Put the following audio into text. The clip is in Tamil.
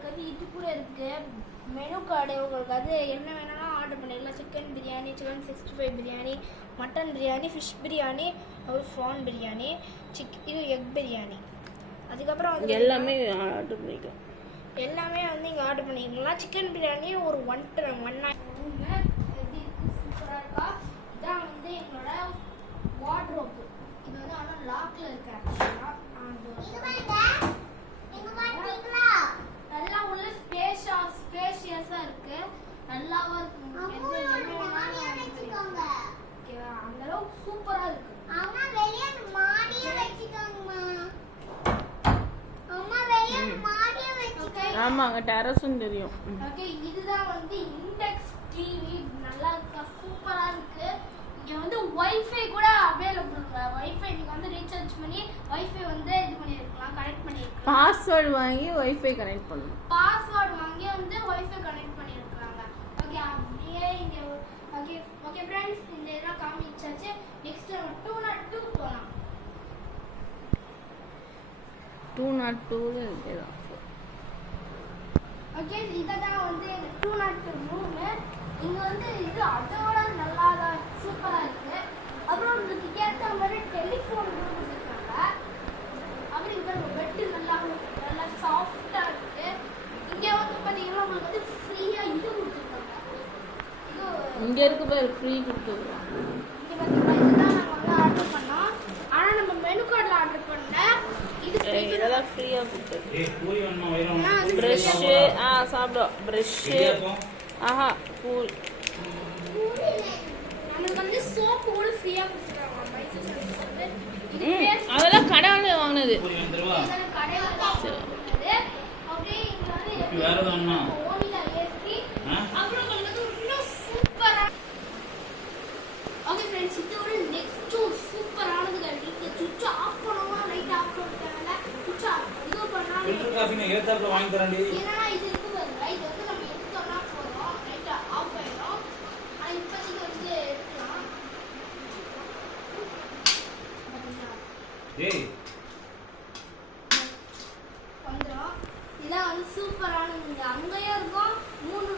உங்களுக்கு வந்து இது கூட இருக்குது மெனு கார்டு. உங்களுக்கு அது என்ன வேணாலும் ஆர்டர் பண்ணிடலாம். Chicken biryani, chicken 65 biryani, mutton biryani, fish biryani, அப்புறம் ப்ரான் பிரியாணி, இது எக் பிரியாணி. அதுக்கப்புறம் வந்து எல்லாமே ஆர்டர் பண்ணிக்கலாம். எல்லாமே வந்து இங்கே ஆர்டர் பண்ணிக்கலாம். சிக்கன் பிரியாணி ஒரு 190 சூப்பராக இருக்கா. இதான் வந்து எங்களோட வார்ட்ரோப். இது வந்து ஆனால் லாக்கில் இருக்கு. நல்லா உள்ள ஸ்பேஷியஸாக இருக்கு. நல்லாவா இருக்கு. அந்த அளவுக்கு சூப்பரா இருக்கு. ஆமாங்க, டெரஸும் தெரியும். ஓகே, இதுதான் வந்து இண்டெக்ஸ் டிவி. நல்லா இருக்கா, சூப்பரா இருக்கு. இங்க வந்து வைஃபை கூட அவேலபிள்ங்க. வைஃபை நீங்க வந்து ரீசார்ஜ் பண்ணி வைஃபை வந்து இது பண்ணிருக்கலாம், கனெக்ட் பண்ணிருக்கலாம். பாஸ்வேர்ட் வாங்கி வைஃபை கனெக்ட் பண்ணணும். பாஸ்வேர்ட் வாங்கி வந்து வைஃபை கனெக்ட் பண்ணிருக்காங்க. ஓகே, அப்படியே இங்க ஓகே ஓகே फ्रेंड्स, இந்த இதெல்லாம் காமிச்சாச்சு. நெக்ஸ்ட் நம்ம 202 போலாம். 202 இதுதான். ஓகே, இததான் வந்து 202 ரூம். இங்க வந்து இது அதோட நல்லா தான் சூப்பரா இருக்கு. அப்புறம் உங்களுக்கு கேட்ட மாதிரி டெலிஃபோன் ரூம் கொடுத்துருக்காங்க. அப்புறம் இங்க பெட் நல்லா சாஃப்டா இருக்கு. இங்க வந்து பாத்தீங்கன்னா உங்களுக்கு வந்து ஃப்ரீயா இது கொடுத்துருக்காங்க. இது இங்க இருக்கு பாரு, ஃப்ரீ கொடுத்துருக்காங்க. இங்க பாத்தீங்கன்னா இதுதான் நாங்க வந்து ஆர்டர் பண்ணோம். ஆனா நம்ம மெனு கார்டுல ஆர்டர் பண்ணல. இது இதெல்லாம் ஃப்ரீயா கொடுத்துருக்கு. பூரி வேணுமா வைரம்? பிரஷ் சாப்பிடும். பிரஷ் ஆஹா கூல். நமக்கு வந்து சோப்பு கூட ஃப்ரீயா கொடுத்துருக்காங்க. மைசூர் சோப்பு. இது அதெல்லாம் கடையில வாங்குனது. பூரி வந்துருவா. இதெல்லாம் கடையில வாங்குனது. ஓகே, இங்க வந்து வேற ஏதாவதுமா? ஓனிடா ஏசி. அப்புறம் உங்களுக்கு வந்து இன்னும் சூப்பரா. ஓகே फ्रेंड्स, இது ஒரு நெக்ஸ்ட் சூப்பரானது. நீங்க சுவிட்ச் ஆஃப் பண்ணனும், லைட் ஆஃப் பண்ணிட்டனால சுவிட்ச் ஆஃப் இது பண்ணா ஃபில்டர் காபி நான் ஏத்தாப்புல வாங்கி தரேன்டி. ஏன்னா இது இருக்கு பாருங்க. இது வந்து நம்ம எடுத்தோம்னா போதும், லைட் ஆஃப் ஆயிடும். ஆனா இப்போதைக்கு வந்து எடுக்கலாம். ஏய் வந்துரும். இதான் வந்து சூப்பரானது. அங்கேயும் இருக்கும், 3